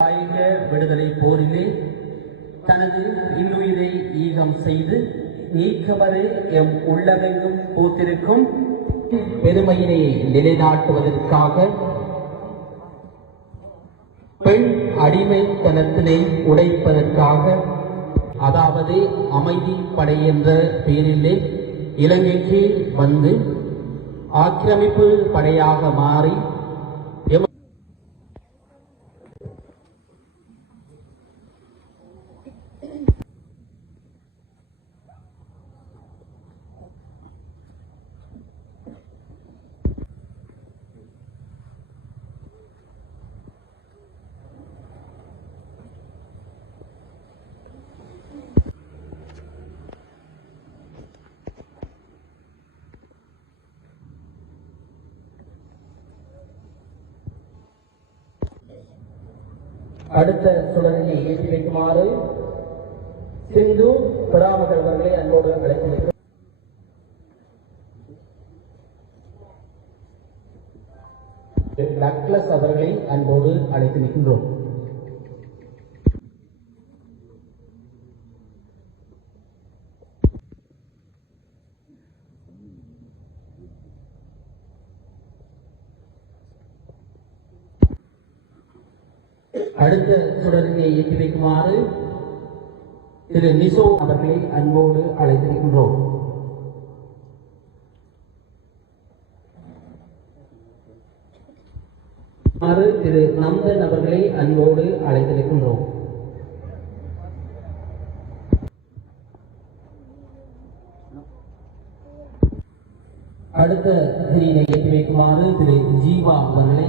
ஆயுத விடுதலை போரிலே தனது இன்னுயிரை ஈகம் செய்து நீக்கவரே எம் உள்ளமெங்கும் பூத்திருக்கும். பெருமையினை நிலைநாட்டுவதற்காக பெண் அடிமைத்தனத்தினை உடைப்பதற்காக அதாவது அமைதி படை என்ற பெயரிலே இலங்கைக்கு வந்து ஆக்கிரமிப்பு படையாக மாறி எம அடுத்த சுடரினை ஏற்றி வைக்குமாறு சிந்து பிராமகர் அவர்களை அன்போடு அழைத்திருக்கிறோம் நக்லஸ் அவர்களை அன்போடு அழைத்து நிற்கின்றோம். அடுத்த சுடரினை ஏற்றி வைக்குமாறு திரு நிசோ அவர்களை அன்போடு அழைத்திருக்கின்றோம். திரு நந்தன் அவர்களை அன்போடு அழைத்திருக்கின்றோம். அடுத்த திரியினை ஏற்றி வைக்குமாறு திரு ஜீவா அவர்களை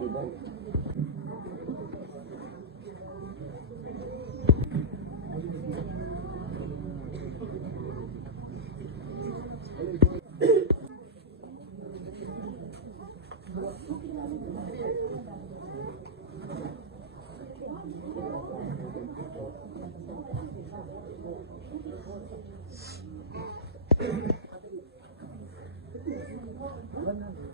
அழைத்து நிற்கின்றோம் நன்றி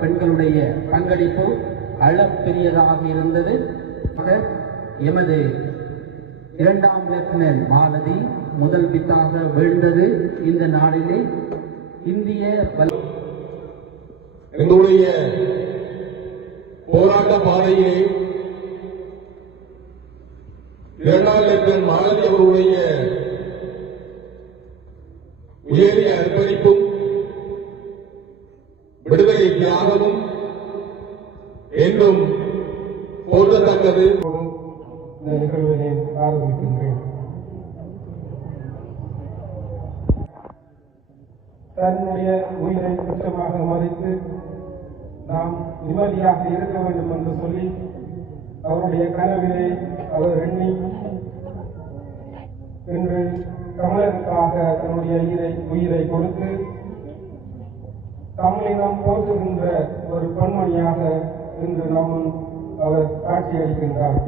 பெண்களுடைய பங்களிப்பு அளப்பெரியதாக இருந்தது. எமது இரண்டாம் லெப்டினன்ட் மாலதி முதல் பித்தாக வீழ்ந்தது இந்த நாளிலே. இந்திய எங்களுடைய போராட்ட பாதையிலே இரண்டாம் லட்சம் மாலதி அவருடைய உயரிய அர்ப்பணிப்பும் விடுதலை தியாகமும் என்றும் போற்றத்தக்கது இந்த நிகழ்வினை ஆரம்பிக்கின்றேன் தன்னுடைய உயிரை குற்றமாக மதித்து நாம் நிம்மதியாக இருக்க வேண்டும் என்று சொல்லி அவருடைய கனவிலே அவர் எண்ணி இன்று தமிழருக்காக தன்னுடைய உயிரை உயிரை கொடுத்து தமிழினம் போற்றுகின்ற ஒரு பெண்மணியாக இன்று நம் அவர் காட்சியளிக்கின்றார்.